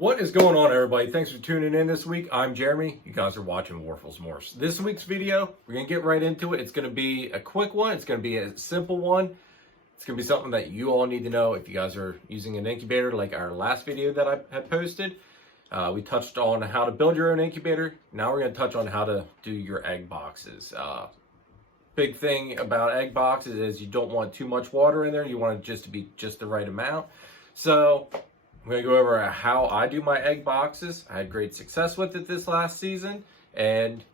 What is going on, everybody? Thanks for tuning in this week. I'm Jeremy. You guys are watching Morphs. This week's video, we're going to get right into it. It's going to be a quick one. It's going to be a simple one. It's going to be something that you all need to know if you guys are using an incubator like our last video that I had posted. We touched on how to build your own incubator. Now we're going to touch on how to do your egg boxes. Big thing about egg boxes is you don't want too much water in there. You want it just to be just the right amount. So I'm going to go over how I do my egg boxes. I had great success with it this last season, and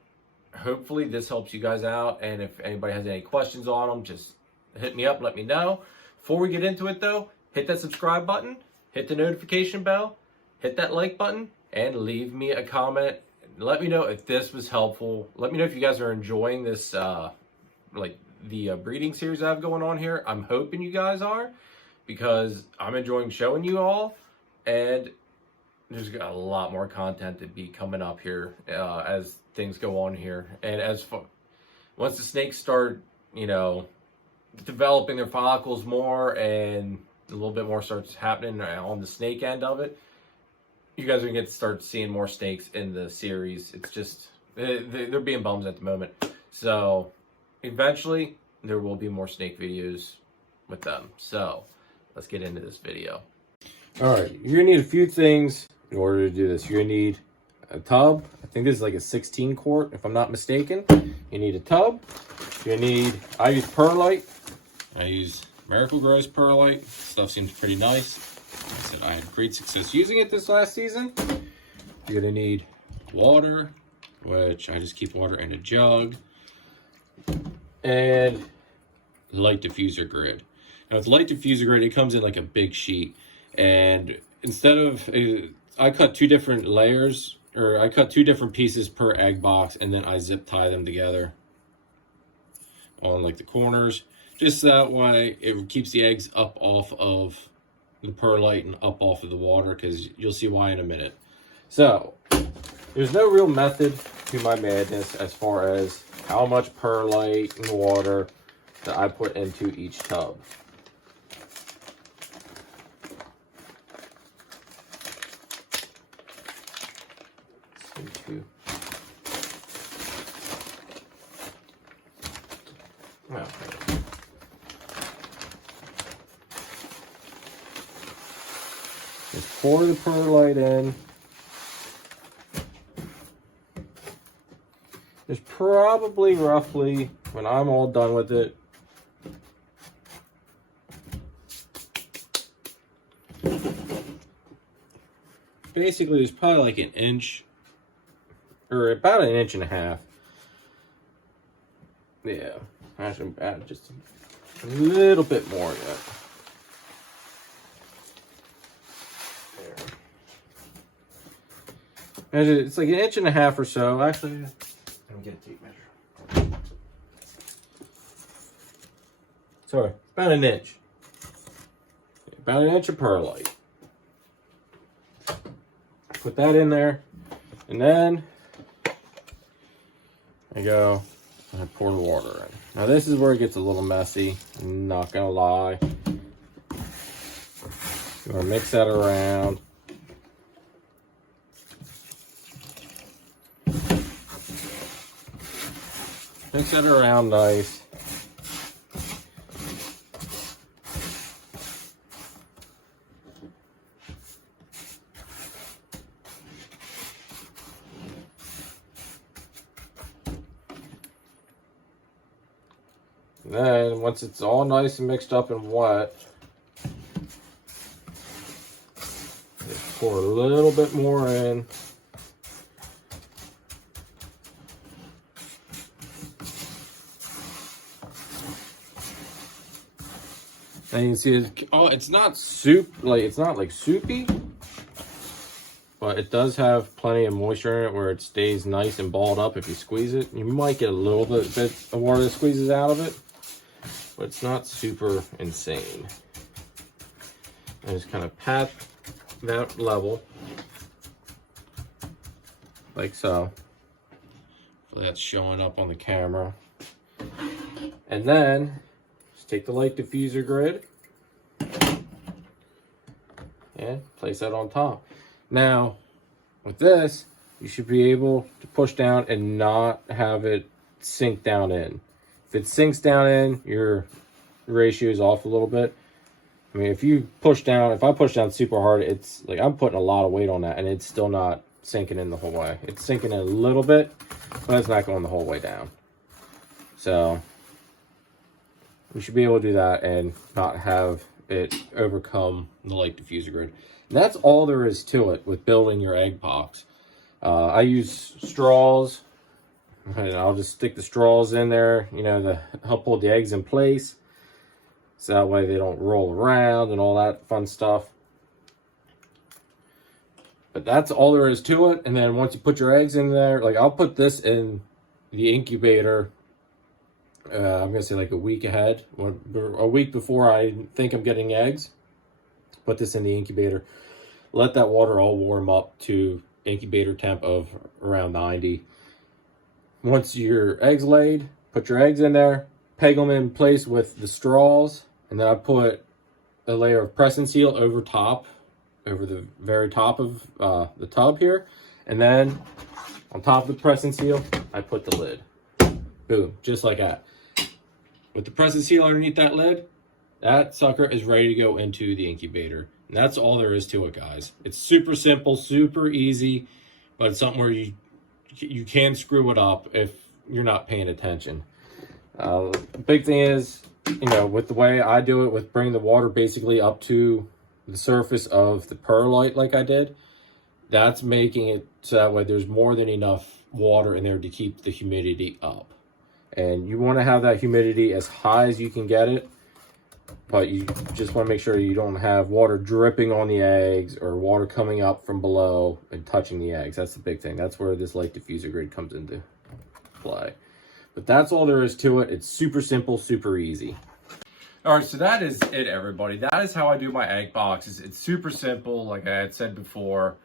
hopefully this helps you guys out. And if anybody has any questions on them, just hit me up, let me know. Before we get into it though, hit that subscribe button, hit the notification bell, hit that like button, and leave me a comment. Let me know if this was helpful. Let me know if you guys are enjoying this, the breeding series I have going on here. I'm hoping you guys are, because I'm enjoying showing you all. And there's got a lot more content to be coming up here as things go on here. And once the snakes start, developing their follicles more and a little bit more starts happening on the snake end of it, you guys are gonna get to start seeing more snakes in the series. It's just, they're being bums at the moment. So eventually there will be more snake videos with them. So let's get into this video. All right, you're gonna need a few things in order to do this. You're gonna need a tub. I think this is like a 16 quart, if I'm not mistaken. You need a tub. You're gonna need, I use perlite. I use Miracle Grows perlite. Stuff seems pretty nice. Like I said, I had great success using it this last season. You're gonna need water, which I just keep water in a jug, and light diffuser grid. Now with light diffuser grid, it comes in like a big sheet. And instead of, I cut two different layers, or I cut two different pieces per egg box, and then I zip tie them together on like the corners. Just that way it keeps the eggs up off of the perlite and up off of the water, because you'll see why in a minute. So there's no real method to my madness as far as how much perlite and water that I put into each tub. Just pour the perlite in. There's probably roughly, when I'm all done with it, basically there's probably like an inch, or about an inch and a half. Yeah, I should add just a little bit more yet. There. It's like an inch and a half or so. Actually, let me get a tape measure. Sorry, about an inch. About an inch of perlite. Put that in there, and then I go and I pour the water in. Now this is where it gets a little messy, I'm not gonna lie. You wanna mix that around. Mix that around nice. Then, once it's all nice and mixed up and wet, just pour a little bit more in. And you can see, it's not soup, it's not like soupy, but it does have plenty of moisture in it where it stays nice and balled up if you squeeze it. You might get a little bit of water that squeezes out of it, but it's not super insane. I just kind of pat that level, like so. That's showing up on the camera. And then just take the light diffuser grid and place that on top. Now, with this, you should be able to push down and not have it sink down in. If it sinks down in, your ratio is off a little bit. I mean, if I push down super hard, it's like I'm putting a lot of weight on that and it's still not sinking in the whole way. It's sinking in a little bit, but it's not going the whole way down. So we should be able to do that and not have it overcome the light diffuser grid. And that's all there is to it with building your egg box. I use straws, and I'll just stick the straws in there, you know, to help hold the eggs in place. So that way they don't roll around and all that fun stuff. But that's all there is to it. And then once you put your eggs in there, like I'll put this in the incubator, I'm going to say like a week ahead, a week before I think I'm getting eggs. Put this in the incubator. Let that water all warm up to incubator temp of around 90. Once your eggs laid, put your eggs in there, peg them in place with the straws, and then I put a layer of press and seal over the very top of the tub here, and then on top of the press and seal, I put the lid. Boom, just like that. With the press and seal underneath that lid, that sucker is ready to go into the incubator. And that's all there is to it, guys. It's super simple, super easy, but it's something where you can screw it up if you're not paying attention. The big thing is, you know, with the way I do it, with bringing the water basically up to the surface of the perlite like I did, that's making it so that way there's more than enough water in there to keep the humidity up. And you want to have that humidity as high as you can get it, but you just want to make sure you don't have water dripping on the eggs or water coming up from below and touching the eggs. That's the big thing. That's where this light diffuser grid comes into play. But that's all there is to it. It's super simple, super easy. All right, so that is it, everybody. That is how I do my egg boxes. It's super simple, like I had said before.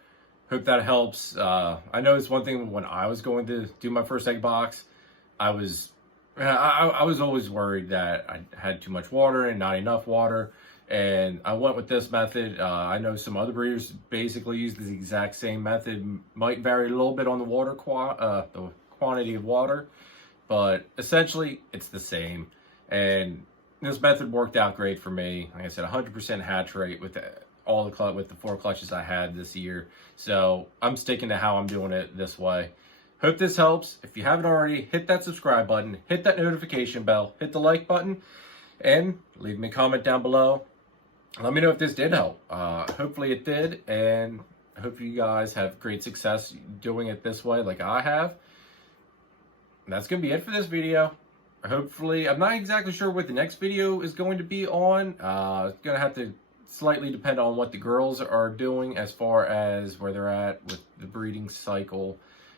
Hope that helps. I know it's one thing when I was going to do my first egg box, I was always worried that I had too much water and not enough water. And I went with this method. I know some other breeders basically use the exact same method. Might vary a little bit on the water the quantity of water, but essentially it's the same. And this method worked out great for me. Like I said, 100% hatch rate with with the 4 clutches I had this year. So I'm sticking to how I'm doing it this way. Hope this helps. If you haven't already, hit that subscribe button, hit that notification bell, hit the like button, and leave me a comment down below. Let me know if this did help. Hopefully it did, and I hope you guys have great success doing it this way like I have. And that's going to be it for this video. Hopefully, I'm not exactly sure what the next video is going to be on. It's going to have to slightly depend on what the girls are doing as far as where they're at with the breeding cycle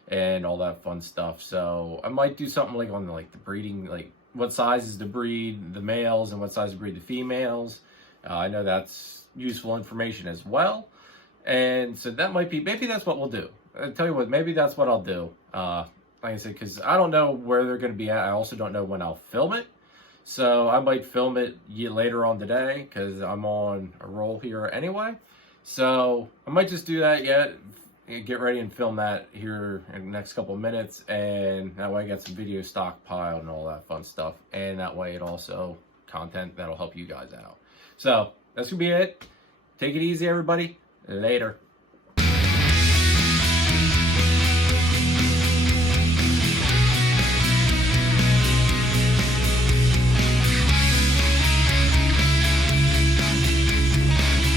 and all that fun stuff. So I might do something like on the breeding, like what sizes to breed the males and what size to breed the females. I know that's useful information as well. And so that might be, maybe that's what we'll do. I'll tell you what, maybe that's what I'll do. Like I said, because I don't know where they're going to be at. I also don't know when I'll film it. So I might film it later on today because I'm on a roll here anyway. So I might just do that get ready and film that here in the next couple of minutes. And that way I got some video stockpiled and all that fun stuff. And that way it also content that'll help you guys out. So that's going to be it. Take it easy, everybody. Later.